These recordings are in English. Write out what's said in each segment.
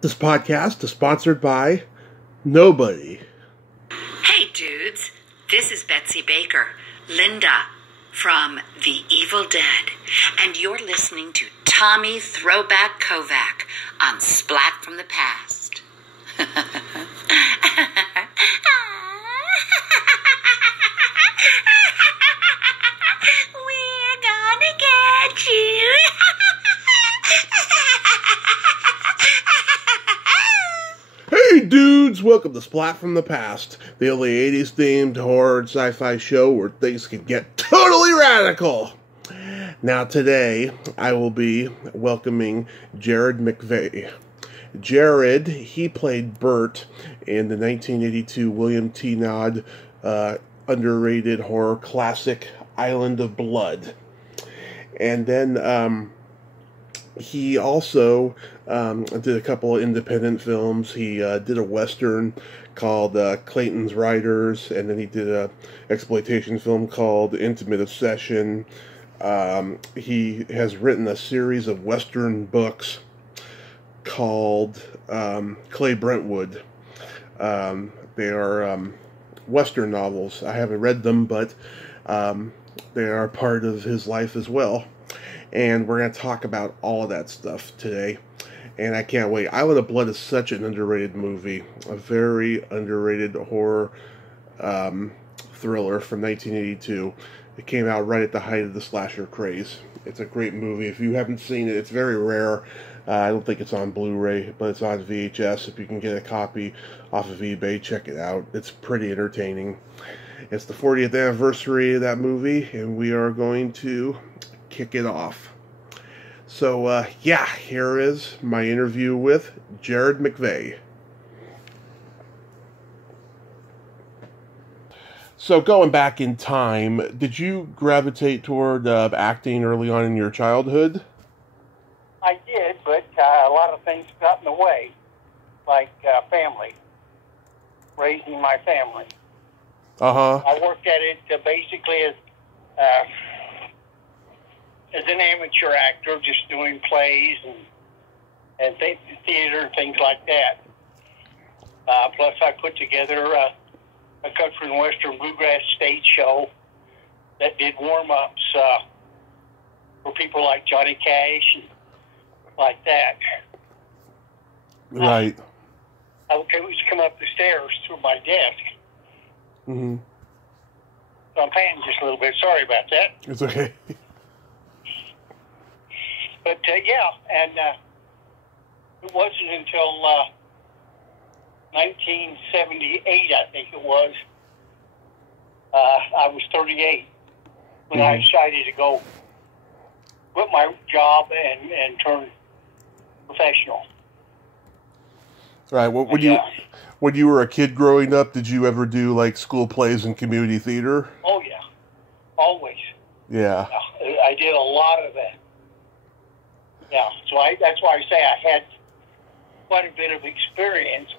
This podcast is sponsored by nobody. Hey dudes, this is Betsy Baker, Linda from The Evil Dead, and you're listening to Tommy Throwback Kovac on Splat from the Past. We're gonna get you. Hey dudes, welcome to Splat from the Past, the only 80s themed horror and sci-fi show where things can get totally radical. Now today, I will be welcoming Jared McVay. Jared, he played Bert in the 1982 William T. Naud underrated horror classic Island of Blood. And then he also did a couple of independent films. He did a Western called Clayton's Riders, and then he did a exploitation film called Intimate Obsession. He has written a series of Western books called Clay Brentwood. They are Western novels. I haven't read them, but they are part of his life as well. And we're going to talk about all of that stuff today. And I can't wait. Island of Blood is such an underrated movie. A very underrated horror thriller from 1982. It came out right at the height of the slasher craze. It's a great movie. If you haven't seen it, it's very rare. I don't think it's on Blu-ray, but it's on VHS. If you can get a copy off of eBay, check it out. It's pretty entertaining. It's the 40th anniversary of that movie, and we are going to kick it off. So, here is my interview with Jared McVay. So, going back in time, did you gravitate toward acting early on in your childhood? I did, but a lot of things got in the way, like family, raising my family. Uh-huh. I worked at it basically as an amateur actor, just doing plays and theater and things like that. Plus, I put together a country and western bluegrass stage show that did warm-ups for people like Johnny Cash and like that. Right. I would come up the stairs through my desk. Mm-hmm. So I'm panting just a little bit. Sorry about that. It's okay. But, and it wasn't until 1978, I think it was, I was 38, when I decided to go quit my job and turn professional. Right. When you were a kid growing up, did you ever do, like, school plays and community theater? Oh, yeah. Always. Yeah. I did a lot of that. Yeah, so that's why I say I had quite a bit of experience,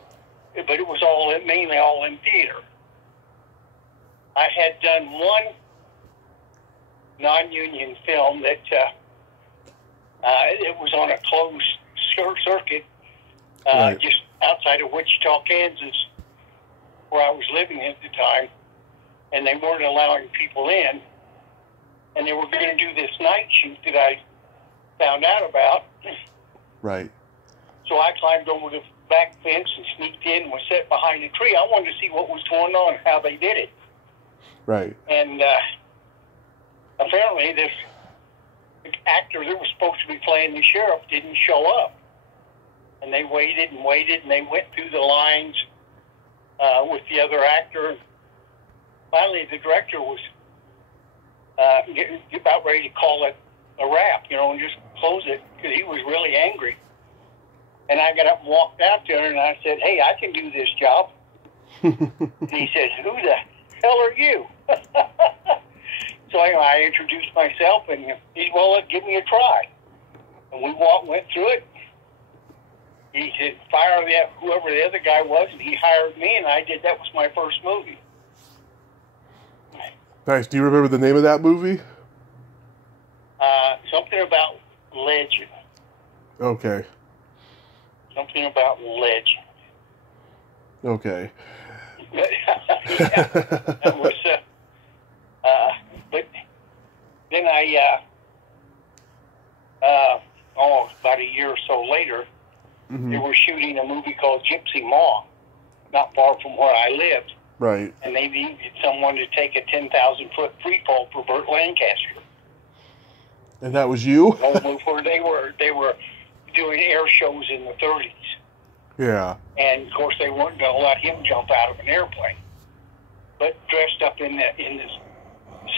but it was mainly all in theater. I had done one non-union film that it was on a closed circuit Right. just outside of Wichita, Kansas, where I was living at the time, and they weren't allowing people in, and they were going to do this night shoot that I found out about. Right. So I climbed over the back fence and sneaked in and was set behind a tree. I wanted to see what was going on, how they did it. Right. And apparently this actor that was supposed to be playing the sheriff didn't show up. And they waited and waited, and they went through the lines with the other actor. Finally, the director was about ready to call it a wrap, and just close it, because he was really angry. And I got up and walked out there, and I said, "Hey, I can do this job." And he said, "Who the hell are you?" So anyway, I introduced myself, and he said, "Well, give me a try." And we went through it. He said, "Fire whoever the other guy was," and he hired me, and I did. That was my first movie. Nice. Do you remember the name of that movie? Something about legend. Okay. Something about ledge. Okay. Yeah, that was, but then about a year or so later, they were shooting a movie called Gypsy Ma, not far from where I lived. Right. And they needed someone to take a 10,000-foot free fall for Bert Lancaster. And that was you? Where they were doing air shows in the 30s. Yeah. And of course, they weren't going to let him jump out of an airplane. But dressed up in this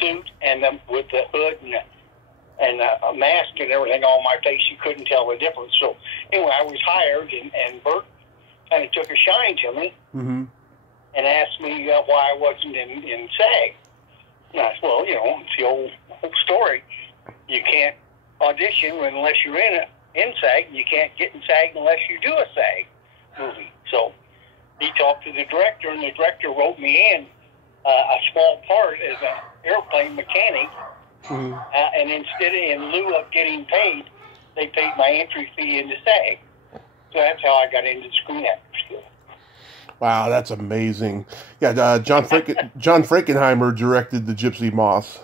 suit and with the hood and a mask and everything on my face, you couldn't tell the difference. So anyway, I was hired, and Bert kind of took a shine to me and asked me why I wasn't in SAG. And I said, well, it's the old story. You can't audition unless you're in SAG, and you can't get in SAG unless you do a SAG movie. So he talked to the director, and the director wrote me in a small part as an airplane mechanic. And in lieu of getting paid, they paid my entry fee into SAG. So that's how I got into Screen Actors Guild. Wow, that's amazing. Yeah, John Frankenheimer directed the Gypsy Moth.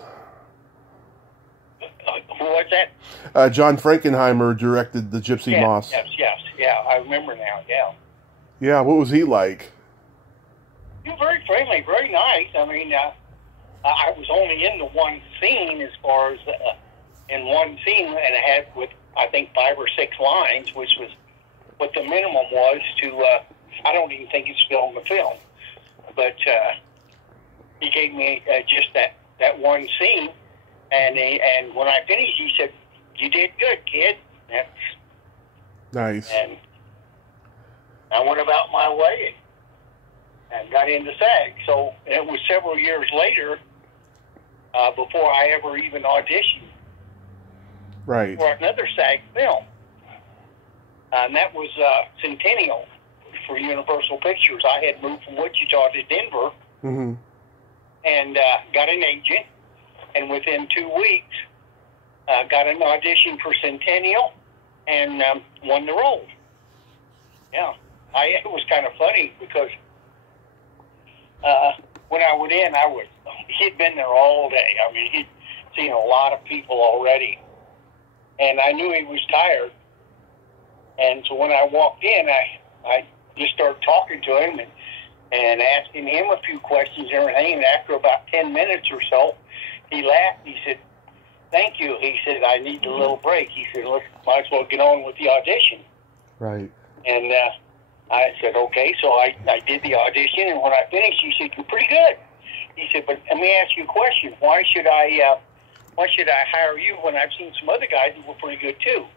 Who was that? John Frankenheimer directed the Gypsy Moth. Yes. Yeah, I remember now, yeah. Yeah, what was he like? He was very friendly, very nice. I mean, I was only in the one scene as far as in one scene, and it had with, I think, 5 or 6 lines, which was what the minimum was to, I don't even think it's still in the film. But he gave me just that one scene, and when I finished, he said, "You did good, kid." That's nice. And I went about my way and got into SAG. So it was several years later before I ever even auditioned for another SAG film. And that was Centennial for Universal Pictures. I had moved from Wichita to Denver and got an agent. And within 2 weeks, got an audition for Centennial and won the role. Yeah. It was kind of funny because when I went in, he'd been there all day. I mean, he'd seen a lot of people already. And I knew he was tired. And so when I walked in, I just started talking to him and asking him a few questions and everything. And after about 10 minutes or so, he laughed. He said, "Thank you." He said, "I need a little break." He said, "Look, might as well get on with the audition." Right. And I said, "Okay." So I did the audition, and when I finished, he said, "You're pretty good." He said, "But let me ask you a question. Why should I hire you when I've seen some other guys who were pretty good too?"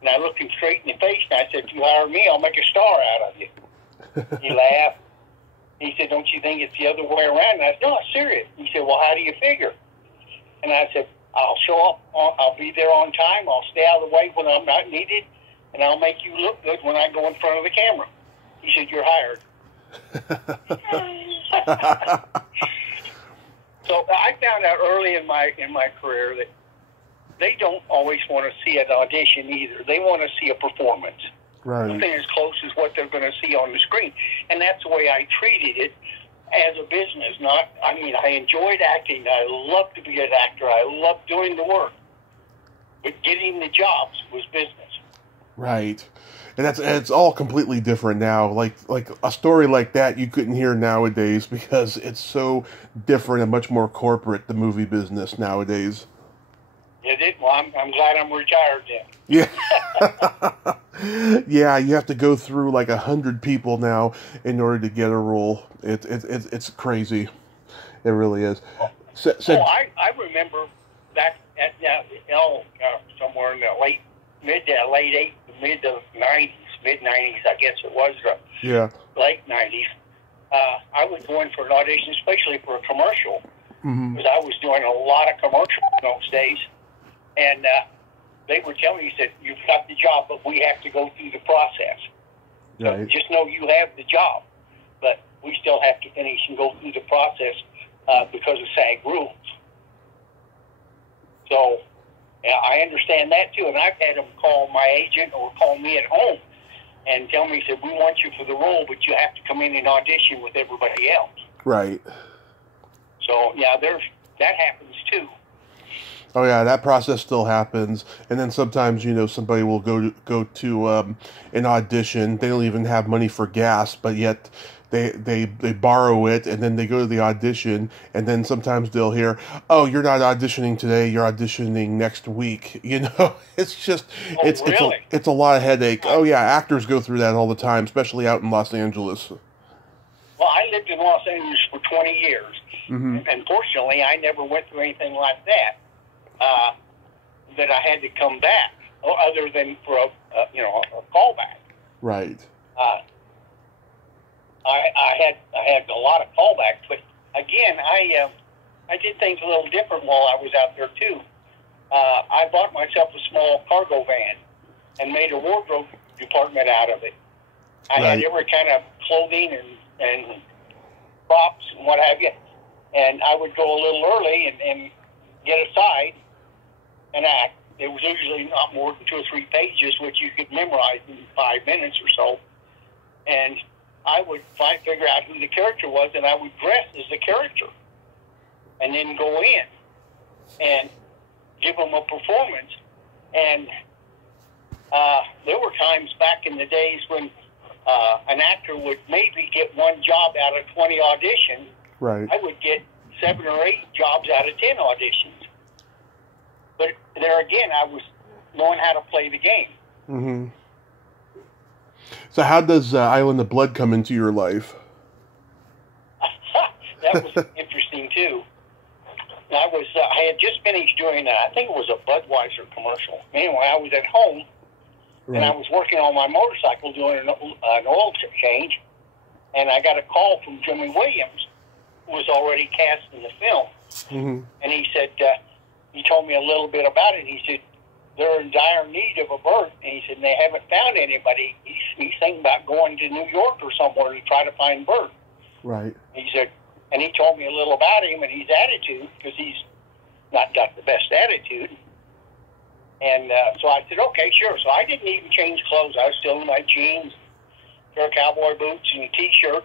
And I looked him straight in the face, and I said, "If you hire me, I'll make a star out of you." He laughed. He said, "Don't you think it's the other way around?" And I said, "No, it's serious." He said, "Well, how do you figure?" And I said, "I'll show up. I'll be there on time. I'll stay out of the way when I'm not needed, and I'll make you look good when I go in front of the camera." He said, "You're hired." So I found out early in my career that they don't always want to see an audition either. They want to see a performance. Right. Something as close as what they're going to see on the screen. And that's the way I treated it as a business. I enjoyed acting. I loved to be an actor. I loved doing the work. But getting the jobs was business. Right. And it's all completely different now. Like a story like that you couldn't hear nowadays because it's so different and much more corporate, the movie business nowadays. Is it? Well, I'm glad I'm retired then. Yeah. Yeah, you have to go through like 100 people now in order to get a role. It's crazy. It really is. I remember back at somewhere in the mid to 90s, mid-90s, I guess it was, late 90s. I was going for an audition, especially for a commercial, because I was doing a lot of commercials in those days. And they were telling me, he said, "You've got the job, but we have to go through the process. So right. Just know you have the job, but we still have to finish and go through the process because of SAG rules." So I understand that too, and I've had them call my agent or call me at home and tell me, he said, we want you for the role, but you have to come in and audition with everybody else. Right. So, yeah, that happens too. Oh yeah, that process still happens, and then sometimes somebody will go to an audition. They don't even have money for gas, but yet they borrow it, and then they go to the audition, and then sometimes they'll hear, "Oh, you're not auditioning today. You're auditioning next week." It's just really? it's a lot of headache. Oh yeah, actors go through that all the time, especially out in Los Angeles. Well, I lived in Los Angeles for 20 years, Mm-hmm. and fortunately, I never went through anything like that. That I had to come back, other than for a callback. Right. I had a lot of callbacks, but again, I did things a little different while I was out there too. I bought myself a small cargo van and made a wardrobe department out of it. I had every kind of clothing and props and what have you, and I would go a little early and get aside and act. It was usually not more than 2 or 3 pages, which you could memorize in 5 minutes or so. And I would figure out who the character was, and I would dress as the character, and then go in and give them a performance. And there were times back in the days when an actor would maybe get 1 job out of 20 auditions. Right. I would get 7 or 8 jobs out of 10 auditions. But there again, I was knowing how to play the game. Mm-hmm. So how does Island of Blood come into your life? That was interesting too. I had just finished doing I think it was a Budweiser commercial. Anyway, I was at home, and I was working on my motorcycle doing an oil change, and I got a call from Jimmy Williams, who was already cast in the film. Mm-hmm. And he said, he told me a little bit about it. He said, they're in dire need of a Bert. And he said, they haven't found anybody. He's thinking about going to New York or somewhere to try to find Bert. Right. He said, and he told me a little about him and his attitude, because he's not got the best attitude. And so I said, okay, sure. So I didn't even change clothes. I was still in my jeans, pair of cowboy boots, and a T-shirt.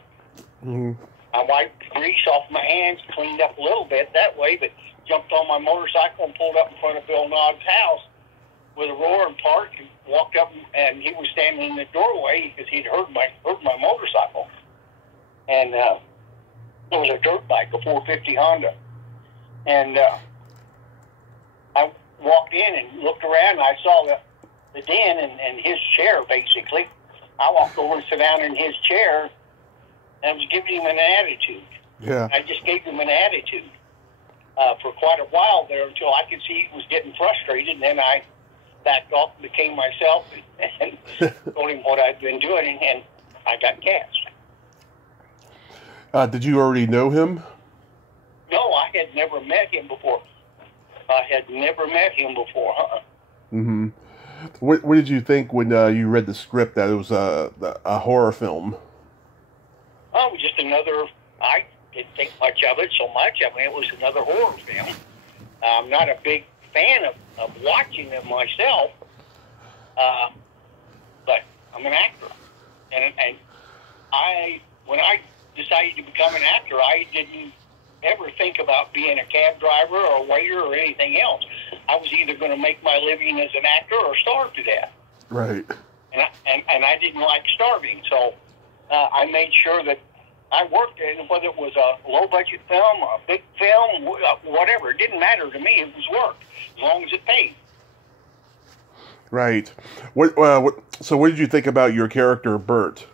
Mm-hmm. I wiped grease off my hands, cleaned up a little bit that way, but jumped on my motorcycle and pulled up in front of Bill Naud's house with a roar and parked and walked up, and he was standing in the doorway because he'd heard my motorcycle. And it was a dirt bike, a 450 Honda. And I walked in and looked around, and I saw the den and his chair, basically. I walked over and sat down in his chair, and I was giving him an attitude. Yeah. I just gave him an attitude for quite a while there until I could see he was getting frustrated, and then I backed off and became myself and told him what I'd been doing, and I got cast. Did you already know him? No, I had never met him before. Mm-hmm. What did you think when you read the script that it was a horror film? Oh, it was just another. I didn't think much of it so much. I mean, it was another horror film. I'm not a big fan of watching them myself, but I'm an actor, and when I decided to become an actor, I didn't ever think about being a cab driver or a waiter or anything else. I was either going to make my living as an actor or starve to death. Right. And I didn't like starving, so I made sure that I worked in, whether it was a low-budget film, a big film, whatever. It didn't matter to me. It was work, as long as it paid. Right. So what did you think about your character, Bert?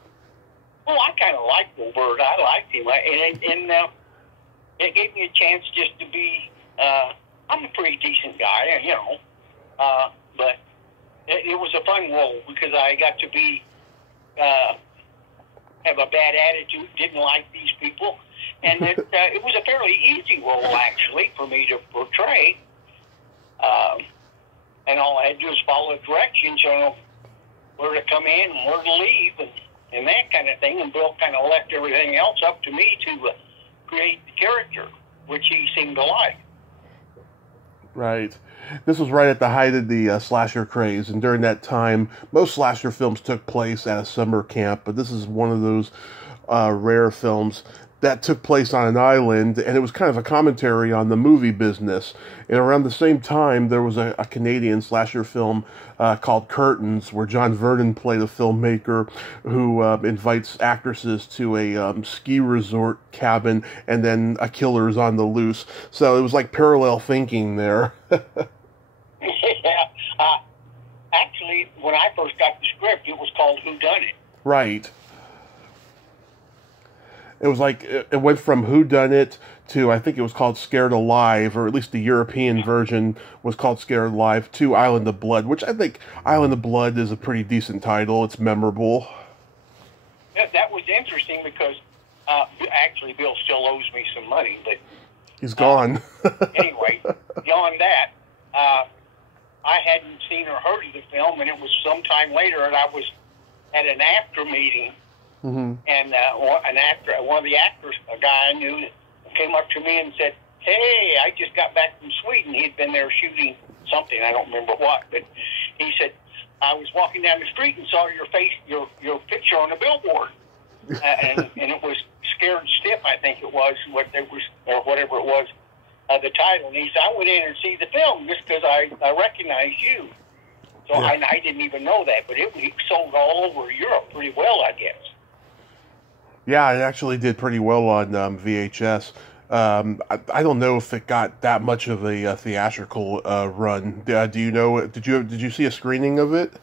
Well, I kind of liked Bert. I liked him. And it gave me a chance just to be, I'm a pretty decent guy, you know, but it was a fun role because I got to be, have a bad attitude, didn't like these people, and it was a fairly easy role, actually, for me to portray. And all I had to do was follow directions, you know, where to come in and where to leave and that kind of thing. And Bill kind of left everything else up to me to create the character, which he seemed to like. Right. This was right at the height of the slasher craze, and during that time, most slasher films took place at a summer camp, but this is one of those rare films that took place on an island, and it was kind of a commentary on the movie business. And around the same time, there was a Canadian slasher film called Curtains, where John Vernon played a filmmaker who invites actresses to a ski resort cabin, and then a killer is on the loose. So it was like parallel thinking there. Yeah. Actually, when I first got the script, it was called Who Done It. Right. It was like, it went from Whodunit to, I think it was called Scared Alive, or at least the European version was called Scared Alive, to Island of Blood, which I think Island of Blood is a pretty decent title. It's memorable. That was interesting because, actually, Bill still owes me some money, but... He's gone. Anyway, beyond that, I hadn't seen or heard of the film, and it was sometime later, and I was at an after meeting. Mm-hmm. And one of the actors, a guy I knew, came up to me and said, "Hey, I just got back from Sweden." He'd been there shooting something, I don't remember what, but he said, "I was walking down the street and saw your picture on a billboard," and it was Scared Stiff, I think it was, or whatever it was, the title. And he said, "I went in and see the film just because I recognized you." So yeah. I didn't even know that, but it sold all over Europe pretty well, I guess. Yeah, it actually did pretty well on VHS. I don't know if it got that much of a theatrical run. Do you know? Did you see a screening of it?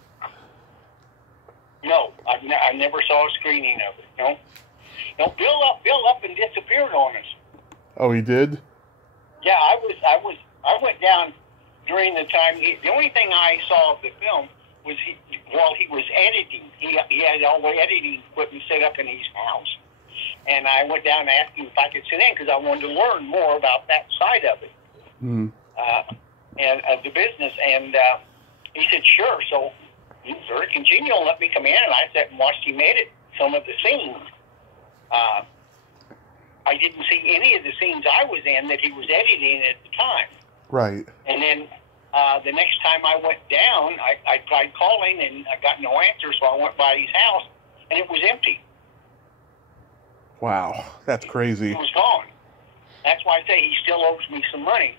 No, I never saw a screening of it. No. Bill up and disappeared on us. Oh, he did? Yeah, I went down during the time. The only thing I saw of the film was while he was editing. He had all the editing equipment set up in his house. And I went down and asked him if I could sit in because I wanted to learn more about that side of it, and of the business. And he said, "Sure." So he was very congenial and let me come in, and I sat and watched him edit some of the scenes. I didn't see any of the scenes I was in that he was editing at the time. Right. And then the next time I went down, I tried calling, and I got no answer, so I went by his house, and it was empty. Wow, that's crazy. He was gone. That's why I say he still owes me some money.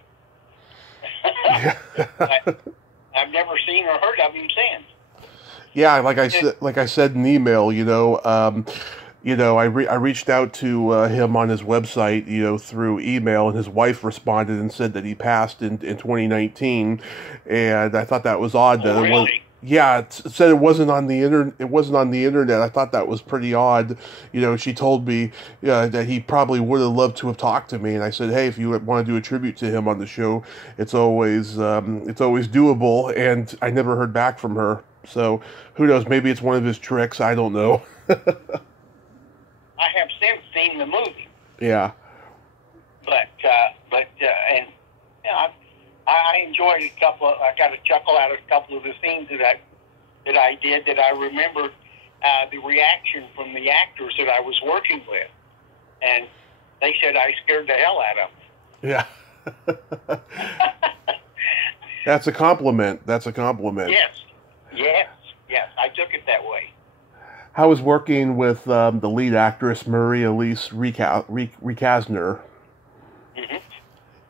I've never seen or heard of him since. Yeah, like I said in email, I reached out to him on his website, through email, and his wife responded and said that he passed in 2019, and I thought that was odd. That really? It was, yeah, it said it wasn't on the internet. I thought that was pretty odd. She told me that he probably would have loved to have talked to me, and I said, "Hey, if you want to do a tribute to him on the show, it's always doable." And I never heard back from her. So who knows? Maybe it's one of his tricks. I don't know. I have since seen the movie. Yeah. I enjoyed a couple. I got a chuckle out of a couple of the scenes that I did. That I remembered the reaction from the actors that I was working with, and they said I scared the hell out of them. Yeah. That's a compliment. Yes. I took it that way. How was working with the lead actress Marie-Elise Recasner? Mm-hmm.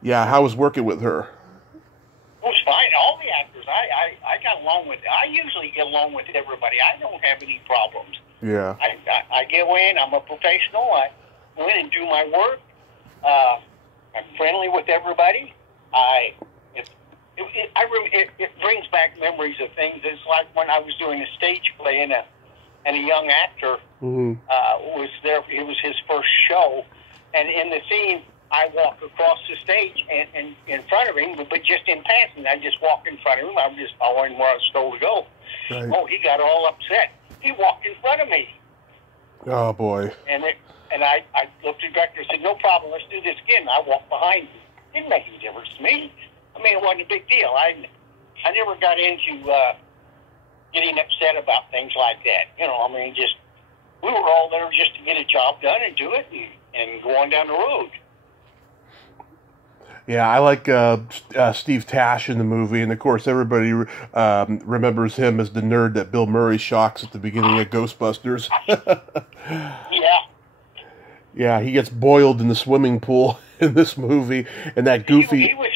Yeah, how was working with her? It was fine. All the actors, I got along with. I usually get along with everybody. I don't have any problems. Yeah. I go in. I'm a professional. I go in and do my work. I'm friendly with everybody. It brings back memories of things. It's like when I was doing a stage play and a young actor was there. It was his first show, and in the scene, I walk across the stage and in front of him, but just in passing. I just walked in front of him. I'm just following where I was told to go. Right. Oh, he got all upset. He walked in front of me. Oh, boy. And I looked at the director and said, "No problem, let's do this again." I walked behind him. It didn't make any difference to me. I mean, it wasn't a big deal. I never got into getting upset about things like that. We were all there just to get a job done and do it and go on down the road. Yeah, I like Steve Tash in the movie, and of course everybody remembers him as the nerd that Bill Murray shocks at the beginning of Ghostbusters. Yeah. Yeah, he gets boiled in the swimming pool in this movie, and that goofy. He was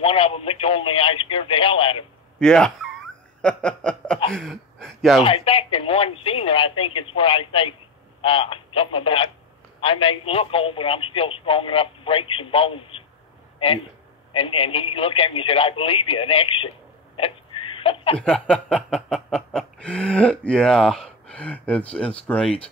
one of them that told me I scared the hell out of him. Yeah. Yeah. In fact, in one scene, and I think it's where I say something about I may look old, but I'm still strong enough to break some bones. And he looked at me and said, "I believe you." An exit. Yeah, it's great.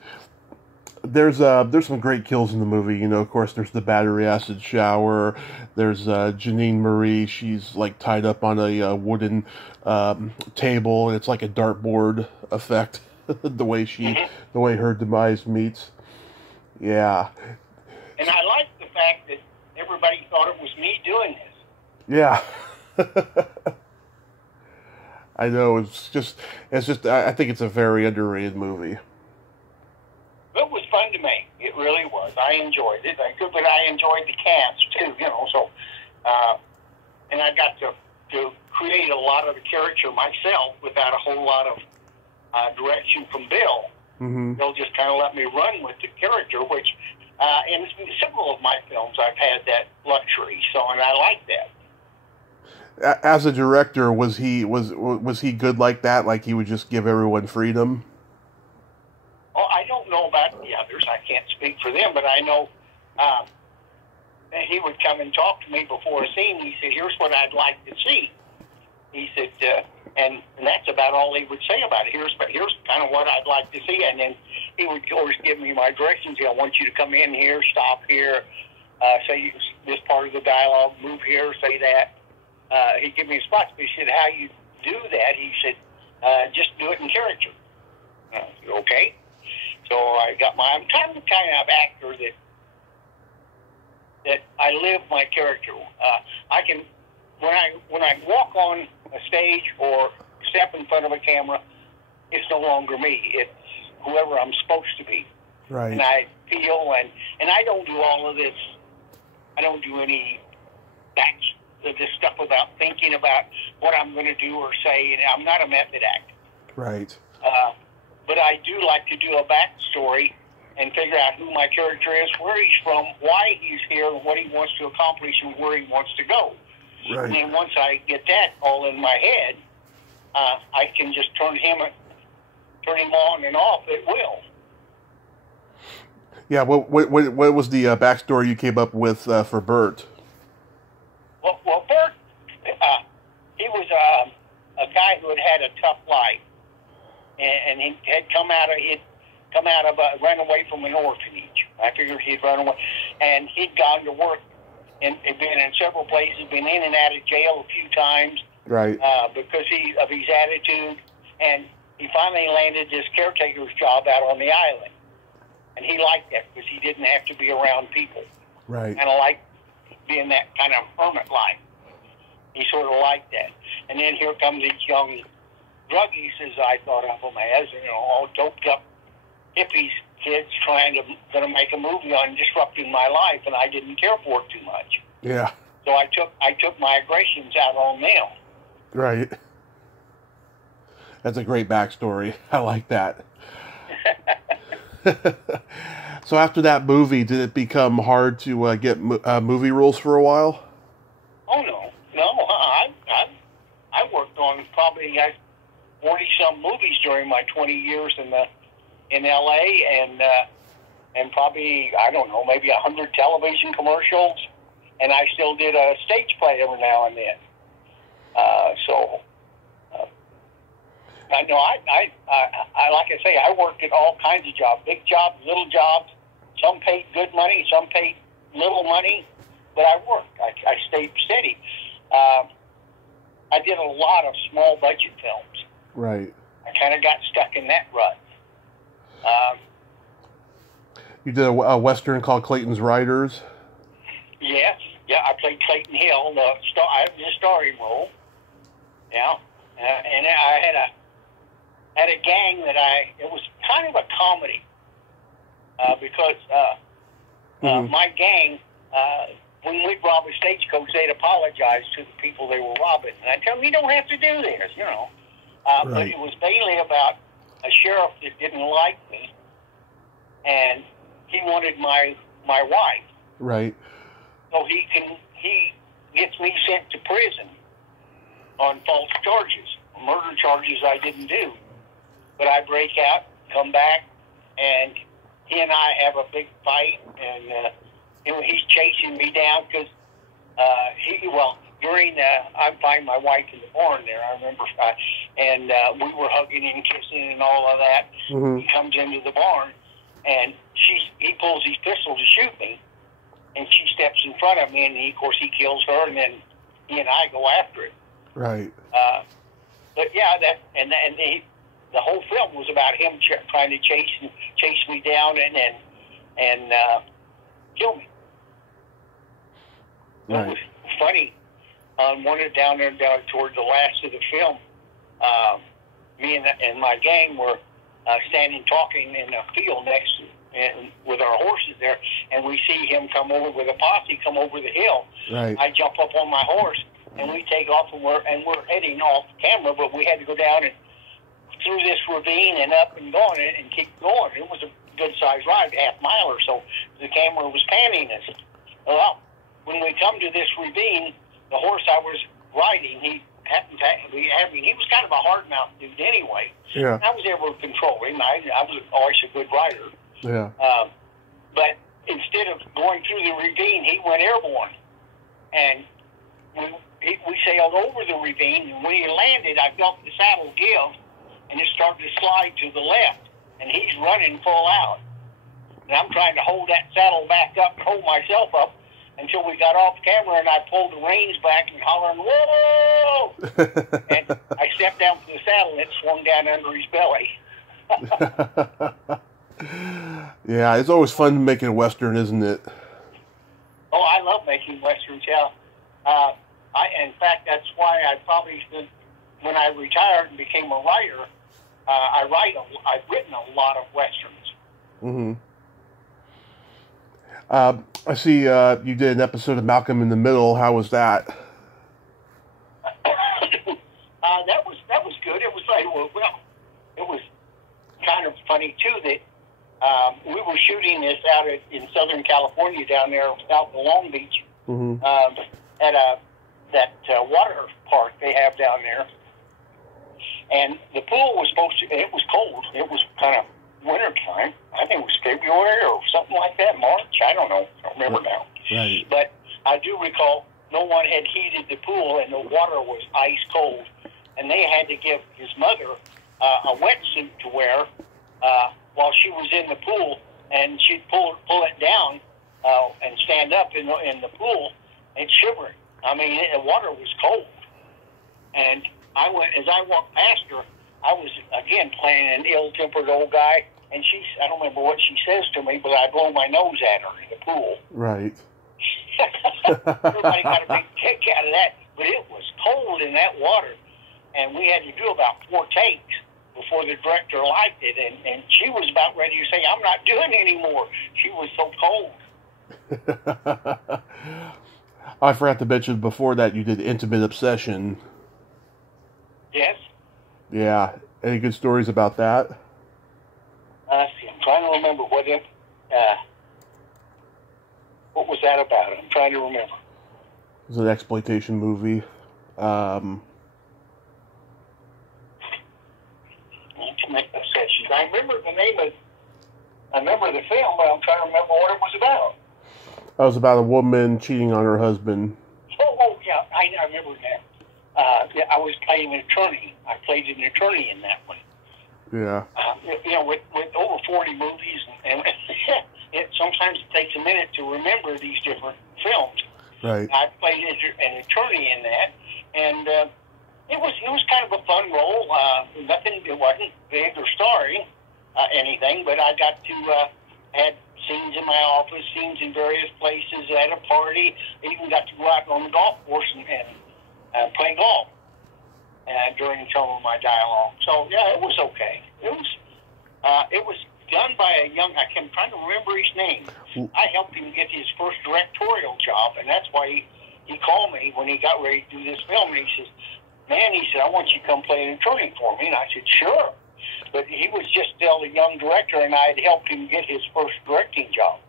There's some great kills in the movie. You know, of course, there's the battery acid shower. There's Janine Marie. She's like tied up on a wooden table, and it's like a dartboard effect. the way her demise meets. Yeah. And I like the fact that everybody thought it was me doing this. Yeah. I know, it's just, I think it's a very underrated movie. It was fun to make. It really was. I enjoyed it. But I enjoyed the cast, too, you know, so, and I got to create a lot of the character myself without a whole lot of direction from Bill. Mm-hmm. They'll just kind of let me run with the character, which, in several of my films, I've had that luxury, and I like that. As a director, was he good like that? Like he would just give everyone freedom? Oh, I don't know about the others. I can't speak for them, but I know he would come and talk to me before a scene. He said, "Here's what I'd like to see." He said, and that's about all he would say about it. Here's kind of what I'd like to see, and then he would always give me my directions. I want you to come in here, stop here, say this part of the dialogue, move here, say that. He'd give me spots, but he said, "How you do that?" He said, "Just do it in character." I said, "Okay." So I'm kind of actor that I live my character. I can when I walk on a stage or step in front of a camera, it's no longer me. It's whoever I'm supposed to be. Right. And I feel and I don't do all of this. I don't do any this stuff without thinking about what I'm going to do or say. And I'm not a method actor. Right. But I do like to do a backstory and figure out who my character is, where he's from, why he's here, what he wants to accomplish, and where he wants to go. Right. And then once I get that all in my head, I can just turn him on and off at will. Yeah. What was the backstory you came up with for Bert? Well, Bert, he was a guy who had a tough life, and he had come out of ran away from an orphanage. I figured he'd run away, and he'd gone to work and been in several places, been in and out of jail a few times, right? Because of his attitude, and he finally landed this caretaker's job out on the island, and he liked that because he didn't have to be around people. Right. Kind of liked being that kind of hermit life. He sort of liked that, and then here comes these young druggies, as I thought of them as, all doped up hippies, kids going to make a movie on disrupting my life, and I didn't care for it too much. Yeah. So I took my aggressions out on them. Right. That's a great backstory. I like that. So after that movie, did it become hard to get movie roles for a while? Oh no. I worked on probably 40-some movies during my 20 years in L.A. and probably, I don't know, maybe 100 television commercials, and I still did a stage play every now and then. I know I like I say, I worked at all kinds of jobs, big jobs, little jobs. Some paid good money, some paid little money, but I worked. I stayed steady. I did a lot of small budget films. Right. I kind of got stuck in that rut. You did a Western called Clayton's Riders? Yes. Yeah, I played Clayton Hill, the starring role. Yeah. And I had a gang that it was kind of a comedy, because my gang, when we'd rob a stagecoach, they'd apologize to the people they were robbing. And I'd tell them, you don't have to do this, you know. But Right. it was mainly about a sheriff that didn't like me, and he wanted my wife. Right. So he gets me sent to prison on false charges, murder charges I didn't do. But I break out, come back, and he and I have a big fight, and he's chasing me down because I find my wife in the barn there. I remember, and we were hugging and kissing and all of that. Mm-hmm. He comes into the barn, and he pulls his pistol to shoot me, and she steps in front of me, and of course he kills her, and then he and I go after it. Right. But yeah, the whole film was about him trying to chase me down and kill me. Right. It was funny. One down toward the last of the film, me and my gang were standing talking in a field with our horses there, and we see him come over with a posse come over the hill. Right. I jump up on my horse, and we take off, and we're heading off camera, but we had to go down and through this ravine and up and going and keep going. It was a good-sized ride, half-mile or so. The camera was panning us. Well, when we come to this ravine, the horse I was riding, he was kind of a hard-mouthed dude anyway. Yeah. I was able to control him. I was always a good rider. Yeah. But instead of going through the ravine, he went airborne. And we sailed over the ravine, and when he landed, I felt the saddle give, and it started to slide to the left, and he's running full out. And I'm trying to hold that saddle back up and hold myself up until we got off camera, and I pulled the reins back and hollering, whoa! And I stepped down from the saddle, and it swung down under his belly. Yeah, it's always fun making a Western, isn't it? Oh, I love making Westerns, yeah. In fact, that's why when I retired and became a writer, I've written a lot of Westerns. Mm-hmm. I see you did an episode of Malcolm in the Middle. How was that? That was good. It was it was kind of funny too that we were shooting this out in Southern California down there out in Long Beach, Mm-hmm. At that water park they have down there. And the pool was it was cold. It was kind of winter time. I think it was February or something like that, March. I don't know. I don't remember now. Right. But I do recall no one had heated the pool, and the water was ice cold. And they had to give his mother a wetsuit to wear while she was in the pool, and she'd pull it down and stand up in the pool and shivering. I mean, the water was cold. And as I walked past her, I was, again, playing an ill-tempered old guy, and I don't remember what she says to me, but I blow my nose at her in the pool. Right. Everybody got a big kick out of that, but it was cold in that water, and we had to do about 4 takes before the director liked it, and she was about ready to say, I'm not doing it anymore. She was so cold. I forgot to mention before that you did Intimate Obsession. Yes? Yeah. Any good stories about that? See, I'm trying to remember what was that about? I'm trying to remember. It was an exploitation movie. Intimate Obsession. I remember the film, but I'm trying to remember what it was about. That was about a woman cheating on her husband. Oh yeah, I remember that. Yeah, I was playing an attorney. I played an attorney in that one. Yeah. With over 40 movies, and sometimes it takes a minute to remember these different films. Right. I played an attorney in that, and it was kind of a fun role. It wasn't big or starring anything, but I got to had scenes in my office, scenes in various places, at a party. I even got to go out on the golf course and play golf during some of my dialogue. So yeah, it was okay. It was done by a young, I'm trying to remember his name. I helped him get his first directorial job, and that's why he called me when he got ready to do this film, and he says, man, he said, I want you to come play an attorney for me. And I said, sure. But he was just still a young director, and I had helped him get his first directing job.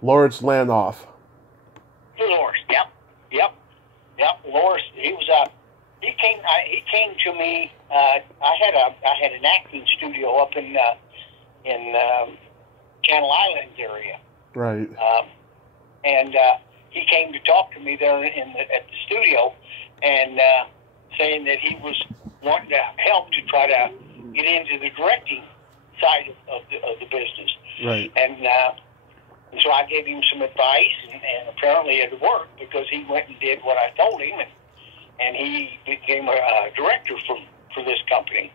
Lawrence Lanoff. Lawrence, yep. Lawrence, he came to me. I had an acting studio up in Channel Islands area. Right. And he came to talk to me there at the studio, and saying that he was wanting to help to try to get into the directing side of the business. Right. And so I gave him some advice, and apparently it worked, because he went and did what I told him, and he became a director for this company.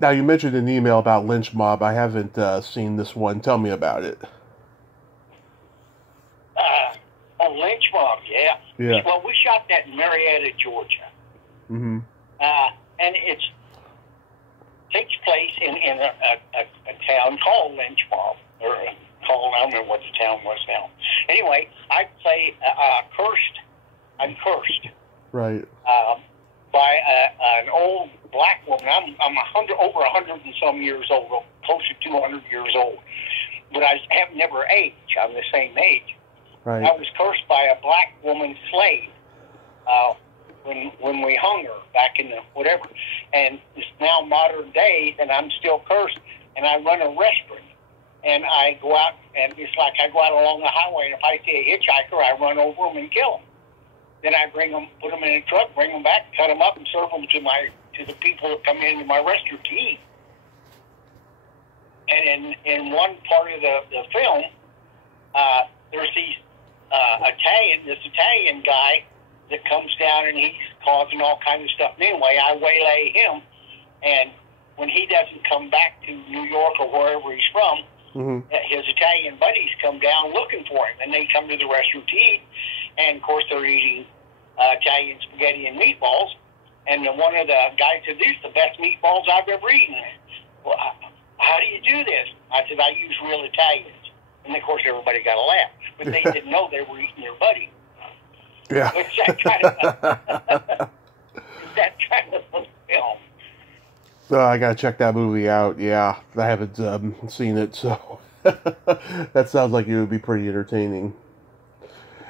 Now, you mentioned an email about Lynch Mob. I haven't seen this one. Tell me about it. Lynch Mob, yeah. Well, we shot that in Marietta, Georgia. Mm-hmm. And it takes place in a town called Lynch Mob, or I don't remember what the town was now. Anyway, I play I'm cursed. Right. By an old black woman. I'm over 100 and some years old, close to 200 years old. But I have never aged. I'm the same age. Right. I was cursed by a black woman slave when we hung her back in the whatever. And it's now modern day, and I'm still cursed, and I run a restaurant. And I go out, and it's like I go out along the highway, and if I see a hitchhiker, I run over them and kill them. Then I bring them, put them in a truck, bring them back, cut them up, and serve them to the people that come into my restaurant to eat. And in one part of the film, there's this Italian guy that comes down, and he's causing all kinds of stuff. Anyway, I waylay him, and when he doesn't come back to New York or wherever he's from, his Italian buddies come down looking for him, and they come to the restaurant to eat, and of course they're eating Italian spaghetti and meatballs, and one of the guys said, these are the best meatballs I've ever eaten. Well, how do you do this? I said, I use real Italians. And of course everybody got a laugh, but they didn't know they were eating their buddy. Yeah. It's that kind of a film. So I gotta check that movie out. Yeah, I haven't seen it, so that sounds like it would be pretty entertaining.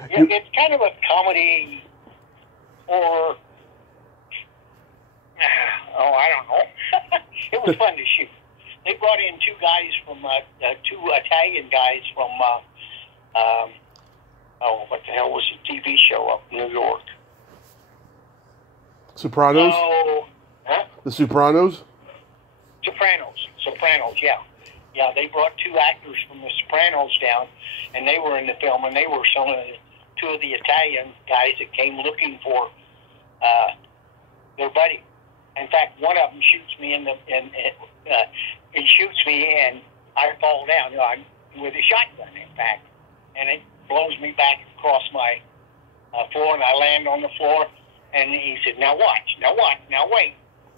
Yeah, it's kind of a comedy, or I don't know. It was fun to shoot. They brought in two Italian guys from what the hell was the TV show up in New York? Sopranos? Oh, huh? The Sopranos? Sopranos, yeah. Yeah, they brought two actors from the Sopranos down, and they were in the film, and they were two of the Italian guys that came looking for their buddy. In fact, one of them shoots me he shoots me, and I fall down, I'm with a shotgun, in fact, and it blows me back across my floor, and I land on the floor, and he said, now watch, now wait.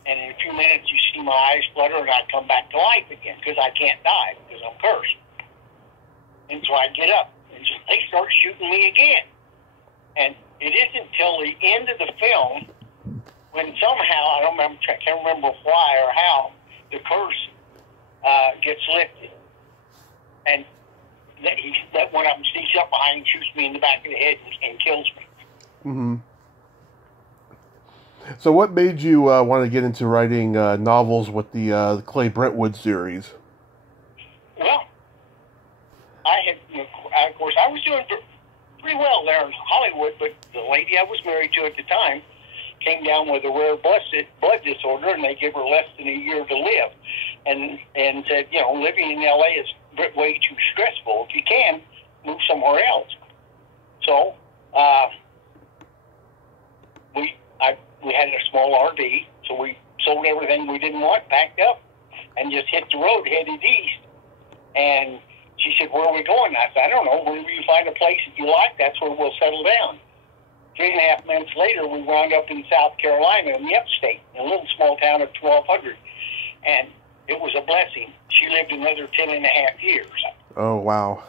And in a few minutes, you see my eyes flutter, and I come back to life again, because I can't die, because I'm cursed. And so I get up, and so they start shooting me again. And it isn't until the end of the film, when somehow, I can't remember why or how, the curse gets lifted. And that one of them sneaks up behind and shoots me in the back of the head and kills me. Mm-hmm. So what made you want to get into writing novels with the Clay Brentwood series? Well, of course, I was doing pretty well there in Hollywood, but the lady I was married to at the time came down with a rare blood disorder, and they gave her less than a year to live, and said, living in L.A. is way too stressful. If you can, move somewhere else. So we had a small RV, so we sold everything we didn't want, packed up, and just hit the road, headed east. And she said, where are we going? I said, I don't know. Wherever you find a place that you like, that's where we'll settle down. 3.5 months later, we wound up in South Carolina in the upstate, in a little small town of 1,200. And it was a blessing. she lived another 10.5 years. Oh, wow.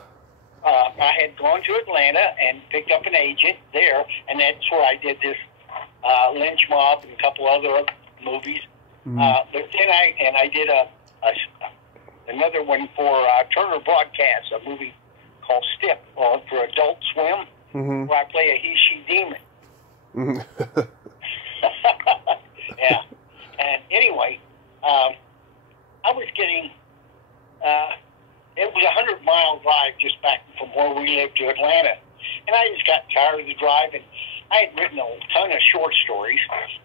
I had gone to Atlanta and picked up an agent there, and that's where I did this Lynch Mob and a couple other movies. Mm-hmm. But then I did another one for Turner Broadcast, a movie called Step for Adult Swim, mm-hmm. where I play a he-she demon. Mm-hmm. Yeah. And anyway, I was getting, it was a 100-mile drive just back from where we lived to Atlanta. And I just got tired of the drive, and I had written a ton of short stories.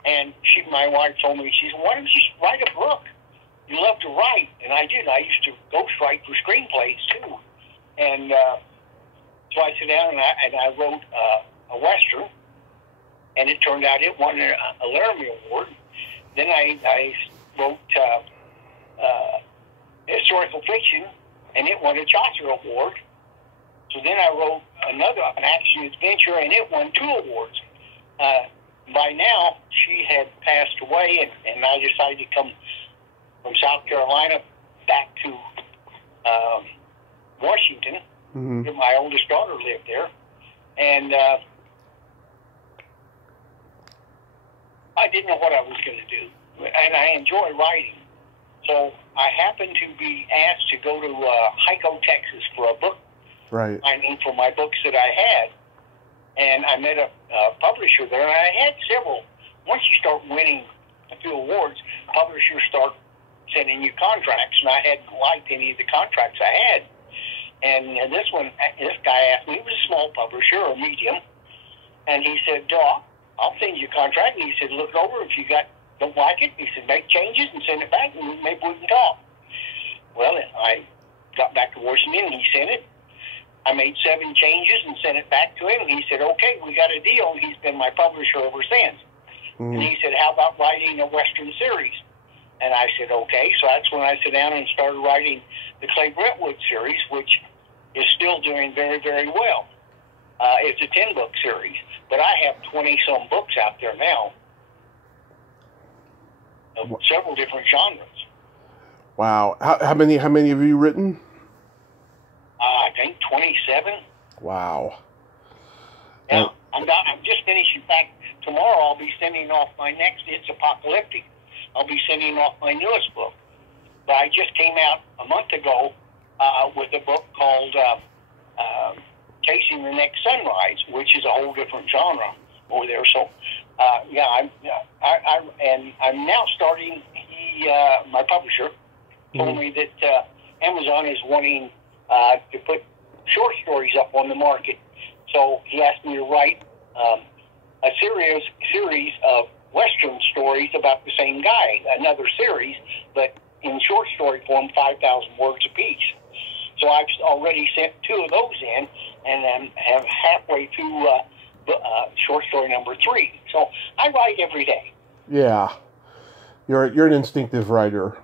And my wife told me, she said, why don't you just write a book? You love to write. And I did. I used to ghostwrite for screenplays, too. And so I sat down and I wrote a Western. And it turned out it won a Laramie Award. Then I wrote historical fiction, and it won a Chaucer Award. So then I wrote an action adventure, and it won 2 awards. By now, she had passed away, and I decided to come from South Carolina back to Washington. Mm-hmm. My oldest daughter lived there. And I didn't know what I was going to do. And I enjoy writing. So I happened to be asked to go to Hico, Texas for a book. Right. I mean, for my books that I had. And I met a publisher there, and I had several. Once you start winning a few awards, publishers start sending you contracts, and I hadn't liked any of the contracts I had. And this guy asked me, he was a small publisher, or medium, and he said, I'll send you a contract. And he said, look it over. If you don't like it, he said, make changes and send it back, and maybe we can talk. Well, I got back to Washington, and he sent it. I made 7 changes and sent it back to him. He said, okay, we got a deal. He's been my publisher ever since. Mm-hmm. And he said, how about writing a Western series? And I said, okay. So that's when I sat down and started writing the Clay Brentwood series, which is still doing very, very well. It's a 10-book series, but I have 20-some books out there now of several different genres. Wow. How many have you written? I think 27. Wow. Now, I'm just finishing back. Tomorrow I'll be sending off my next, it's apocalyptic. I'll be sending off my newest book. But I just came out a month ago with a book called Chasing the Next Sunrise, which is a whole different genre over there. So, I'm now starting, my publisher told me that Amazon is wanting to put short stories up on the market. So he asked me to write a series of Western stories about the same guy, another series, but in short story form, 5,000 words apiece. So I've already sent 2 of those in, and I'm halfway through short story number 3. So I write every day. Yeah, you're an instinctive writer.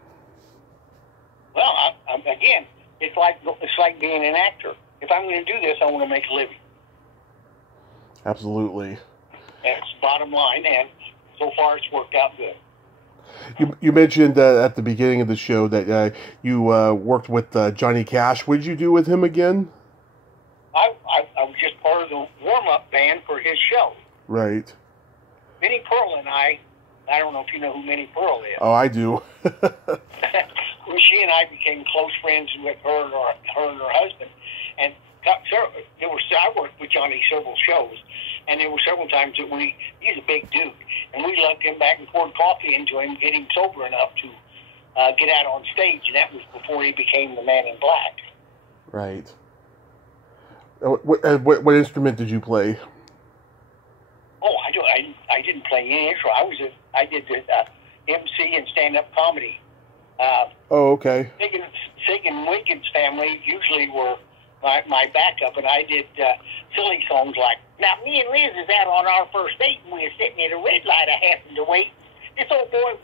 Well, again, it's like being an actor. If I'm going to do this, I want to make a living. Absolutely. That's the bottom line, and so far it's worked out good. You mentioned at the beginning of the show that you worked with Johnny Cash. What did you do with him again? I was just part of the warm-up band for his show. Right. Minnie Pearl and I don't know if you know who Minnie Pearl is. Oh, I do. She and I became close friends with her and her husband. And I worked with Johnny several shows, and there were several times that he's a big dude, and we loved him back and poured coffee into him, get him sober enough to get out on stage, and that was before he became the Man in Black. Right. What instrument did you play? Oh, I didn't play any instrument. I did the MC and stand-up comedy. Oh, okay. Sig and Wiggins family usually were my backup, and I did silly songs like, now, me and Liz is out on our first date, and we were sitting at a red light. I happened to wait. This old boy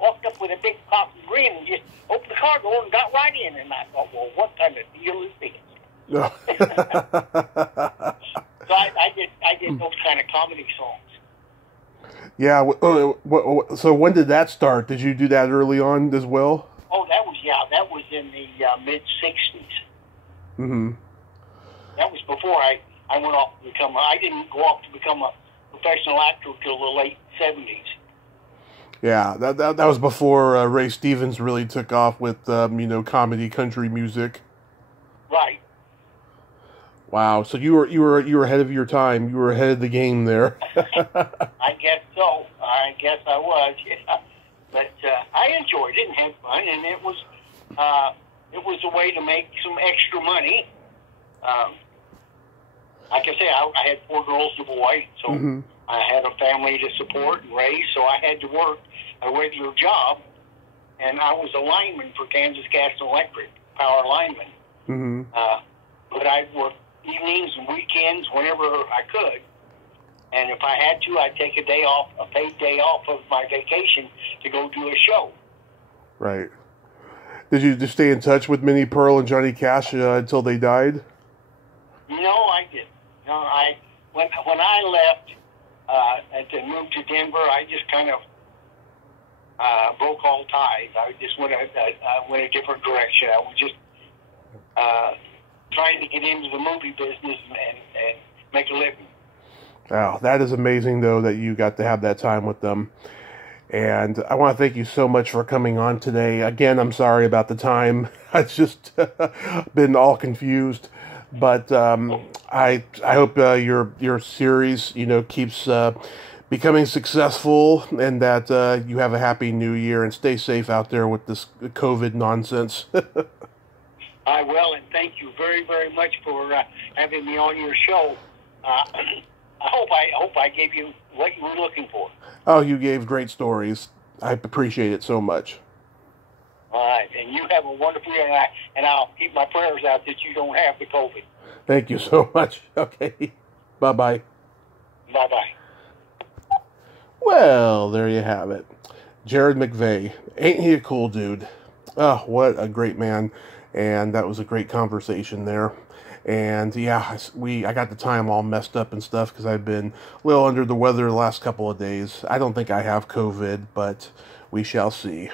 walked up with a big cocky grin and just opened the car door and got right in, and I thought, well, what kind of deal is this? No. So I did those kind of comedy songs. Yeah. So when did that start? Did you do that early on as well? Oh, that was in the mid-'60s. Mm-hmm. That was before I went off to become, I didn't go off to become a professional actor till the late 70s. Yeah, that was before Ray Stevens really took off with, comedy country music. Right. Wow, so you were ahead of your time. You were ahead of the game there. I guess so. I guess I was. Yeah. But I enjoyed it and had fun, and it was a way to make some extra money. Like I say, I had 4 girls and a boy, so Mm-hmm. I had a family to support and raise, so I had to work a regular job, and I was a lineman for Kansas Gas and Electric, power lineman. Mm-hmm. But I'd work evenings and weekends whenever I could, and if I had to, I'd take a paid day off of my vacation to go do a show. Right. Did you just stay in touch with Minnie Pearl and Johnny Cash until they died? No, I didn't. No, when I left and moved to Denver, I just kind of broke all ties. I just went a different direction. I was just trying to get into the movie business and make a living. Wow, that is amazing, though, that you got to have that time with them. And I want to thank you so much for coming on today. Again, I'm sorry about the time. I've just been all confused. But I hope your series, keeps becoming successful, and that you have a happy new year, and stay safe out there with this COVID nonsense. I will, and thank you very, very much for having me on your show. I hope I gave you what you were looking for. Oh, you gave great stories. I appreciate it so much. All right, and you have a wonderful year, and I'll keep my prayers out that you don't have the COVID. Thank you so much. Okay, bye-bye. Bye-bye. Well, there you have it. Jared McVay. Ain't he a cool dude? Oh, what a great man. And that was a great conversation there. And yeah, I got the time all messed up and stuff because I've been a little under the weather the last couple of days. I don't think I have COVID, but we shall see.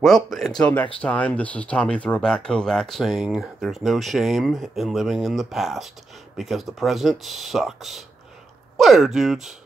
Well, until next time, this is Tommy Throwback Kovac saying there's no shame in living in the past because the present sucks. Later, dudes.